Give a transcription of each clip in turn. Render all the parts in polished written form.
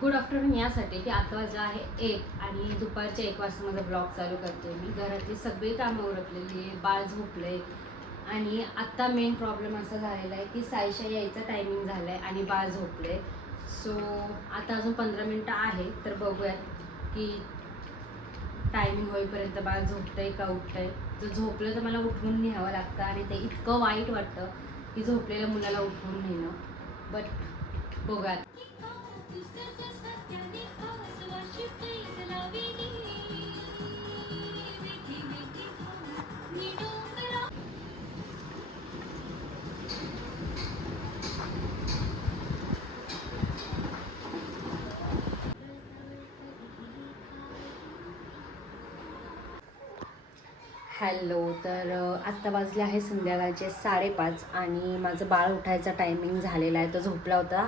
Good afternoon यासाठी की आता वाजला आहे 1 आणि दुपारच्या 1 वाजता माझा ब्लॉग चालू करते मी. घरातली सगळी कामं उरकलेली आहे, बाळ झोपले आणि आत्ता मेन प्रॉब्लेम असा झालेला आहे की साईशा यायचा टायमिंग झाला आहे आणि बाळ झोपले. सो आता अजून 15 मिनटं आहे, तर बघूयात की टायमिंग होईपर्यंत बाळ झोपतंय का उठतंय. जर झोपलं तर मला उठवून न्यावं लागतं आणि ते इतकं वाईट वाटतं की झोपलेल्या मुलाला उठवून नेणं. बट बघूयात. हॅलो, तर आत्ता वाजले आहे संध्याकाळचे 5:30 आणि माझं बाळ उठायचा टायमिंग झालेला आहे. तो झोपला होता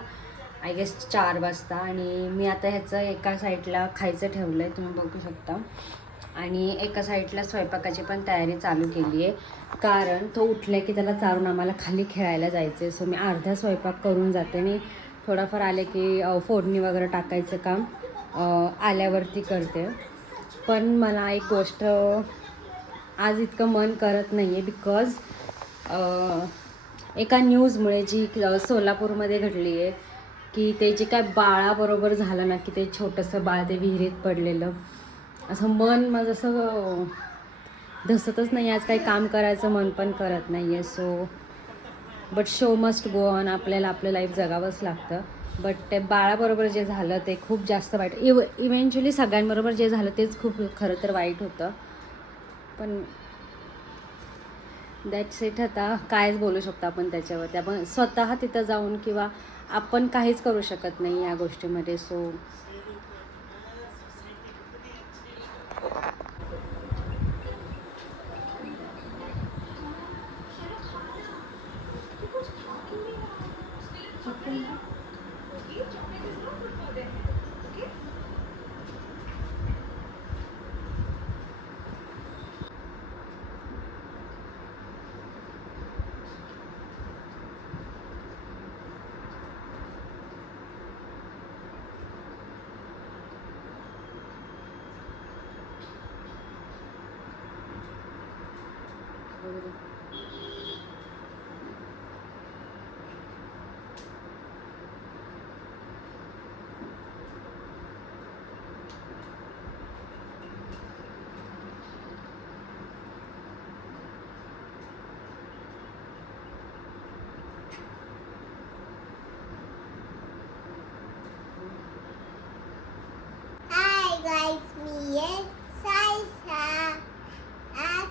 आय गेस 4 वाजता आणि मी आता ह्याचं एका साईडला खायचं ठेवलं आहे, तुम्ही बघू शकता. आणि एका साईडला स्वयंपाकाची पण तयारी चालू केली आहे, कारण तो उठला की त्याला चारून आम्हाला खाली खेळायला जायचं आहे. सो मी अर्धा स्वयंपाक करून जाते आणि थोडाफार आले की फोडणी वगैरे टाकायचं काम आल्यावरती करते. पण मला एक गोष्ट आज इतकं मन करत नाही आहे, बिकॉज एका न्यूजमुळे जी सोलापूरमध्ये घडली आहे की ते जे काय बाळाबरोबर झालं ना, की ते छोटंसं बाळ ते विहिरीत पडलेलं, असं मन माझं असं धसतच नाही. आज काही काम करायचं मन पण करत नाही आहे. So but show must go on, आपल्याला आपलं लाईफ जगावंच लागतं. बट ते बाळाबरोबर जे झालं ते खूप जास्त वाईट. इव्हेंच्युअली सगळ्यांबरोबर जे झालं तेच खूप खरं तर वाईट होतं. पण दॅट्स इट. आता कायच बोलू शकतो आपण त्याच्यावरती. आपण स्वतः तिथं जाऊन किंवा आपण काहीच करू शकत नाही या गोष्टीमध्ये. सो मी आहे साईशा. आज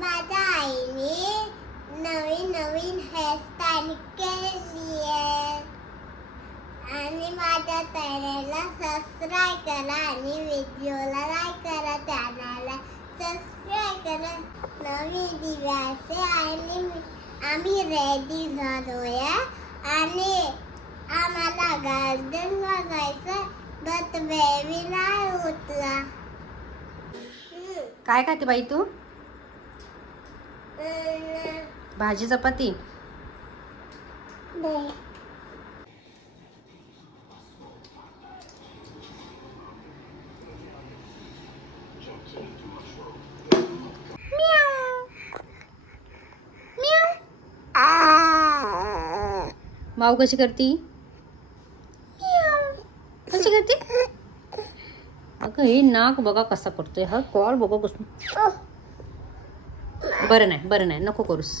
माझ्या आईने नवीन नवीन हेअरस्टाईल केली आहे आणि माझ्या चॅनलला सबस्क्राईब करा आणि व्हिडिओला लाईक करा. चॅनलला सबस्क्राईब करा. नवीन दिवस आणि आम्ही रेडी झालोय आणि आम्हाला गार्डनला जायचं, बट बेबी नाही उठला. काय खाते बाई तू? भाजी चपाती? माऊ कशी करती? कशी करते? अगं हे नाक बघा कसा करतोय, हा कॉल बघा कसं. बरं नाही नको करूस.